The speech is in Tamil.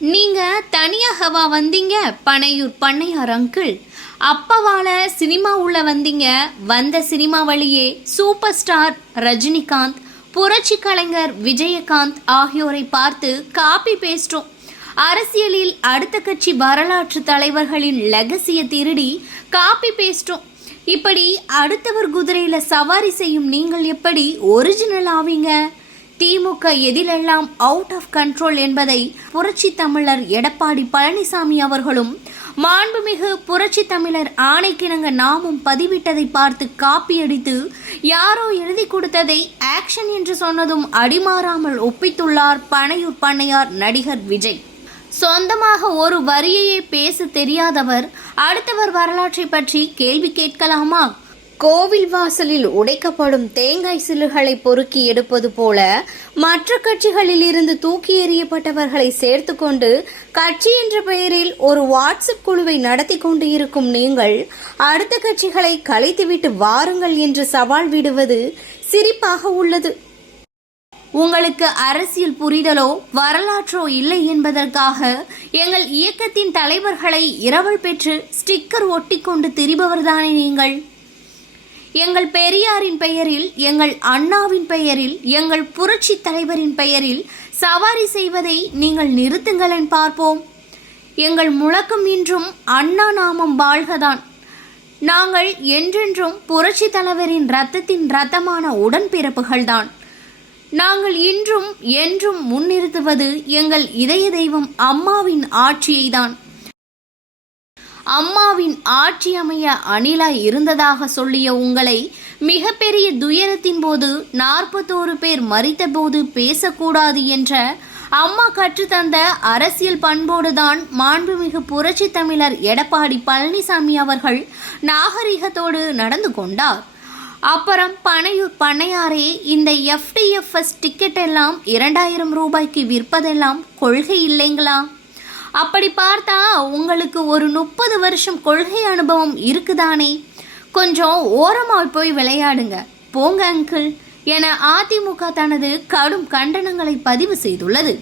நீங்க தனியாகவா வந்தீங்க பனையூர் பண்ணையார் அங்கிள்? அப்பவால சினிமா உள்ள வந்தீங்க. வந்த சினிமா வழியே சூப்பர் ஸ்டார் ரஜினிகாந்த், புரட்சி கலைஞர் விஜயகாந்த் ஆகியோரை பார்த்து காப்பி பேஸ்டோம். அரசியலில் அடுத்த கட்சி வரலாற்று தலைவர்களின் லெகசியை திருடி காப்பி பேஸ்டோம். இப்படி அடுத்தவர் குதிரையில சவாரி செய்யும் நீங்கள் எப்படி ஒரிஜினல் ஆவீங்க? திமுக எதிலெல்லாம் அவுட் ஆஃப் கண்ட்ரோல் என்பதை புரட்சி தமிழர் எடப்பாடி பழனிசாமி அவர்களும் மாண்புமிகு புரட்சி தமிழர் ஆணைக்கிணங்க நாமும் பதிவிட்டதை பார்த்து காப்பியடித்து யாரோ எழுதி கொடுத்ததை ஆக்ஷன் என்று சொன்னதும் அடிமாறாமல் ஒப்பித்துள்ளார் பனையூர் பண்ணையார் நடிகர் விஜய். சொந்தமாக ஒரு வரியையே பேச தெரியாதவர் அடுத்தவர் வரலாற்றை பற்றி கேள்வி கேட்கலாமா? கோவில் வாசலில் உடைக்கப்படும் தேங்காய் சில்லுகளை பொறுக்கி எடுப்பது போல மற்ற கட்சிகளில் இருந்து தூக்கி எறியப்பட்டவர்களை சேர்த்து கொண்டு கட்சி என்ற பெயரில் ஒரு வாட்ஸ்அப் குழுவை நடத்தி கொண்டு இருக்கும் நீங்கள் அடுத்த கட்சிகளை கலைத்துவிட்டு வாருங்கள் என்று சவால் விடுவது சிரிப்பாக உள்ளது. உங்களுக்கு அரசியல் புரிதலோ வரலாற்றோ இல்லை என்பதற்காக எங்கள் இயக்கத்தின் தலைவர்களை இரவல் பெற்று ஸ்டிக்கர் ஒட்டி கொண்டு திரிபவர்தானே நீங்கள்? எங்கள் பெரியாரின் பெயரில், எங்கள் அண்ணாவின் பெயரில், எங்கள் புரட்சி தலைவரின் பெயரில் சவாரி செய்வதை நீங்கள் நிறுத்துங்களேன் பார்ப்போம். எங்கள் முழக்கம் இன்றும் அண்ணா நாமம் வாழ்கதான். நாங்கள் என்றென்றும் புரட்சி தலைவரின் இரத்தத்தின் இரத்தமான உடன்பிறப்புகள்தான். நாங்கள் இன்றும் என்றும் முன்னிறுத்துவது எங்கள் இதய தெய்வம் அம்மாவின் ஆட்சியை தான். அம்மாவின் ஆட்சி அமைய அணிலாய் இருந்ததாக சொல்லிய உங்களை மிகப்பெரிய துயரத்தின் போது 41 பேர் மரித்த போது பேசக்கூடாது என்ற அம்மா கற்றுத்தந்த அரசியல் பண்போடுதான் மாண்புமிகு புரட்சி தமிழர் எடப்பாடி பழனிசாமி அவர்கள் நாகரிகத்தோடு நடந்து கொண்டார். அப்புறம் பனையூர் பண்ணையாரே, இந்த FDFS டிக்கெட் எல்லாம் 2000 ரூபாய்க்கு விற்பதெல்லாம் கொள்கை இல்லைங்களா? அப்படி பார்த்தா உங்களுக்கு ஒரு 30 வருஷம் கொள்கை அனுபவம் இருக்குதானே? கொஞ்சம் ஓரமாய் போய் விளையாடுங்க போங்க அங்கிள் என அதிமுக தனது கடும் கண்டனங்களை பதிவு செய்துள்ளது.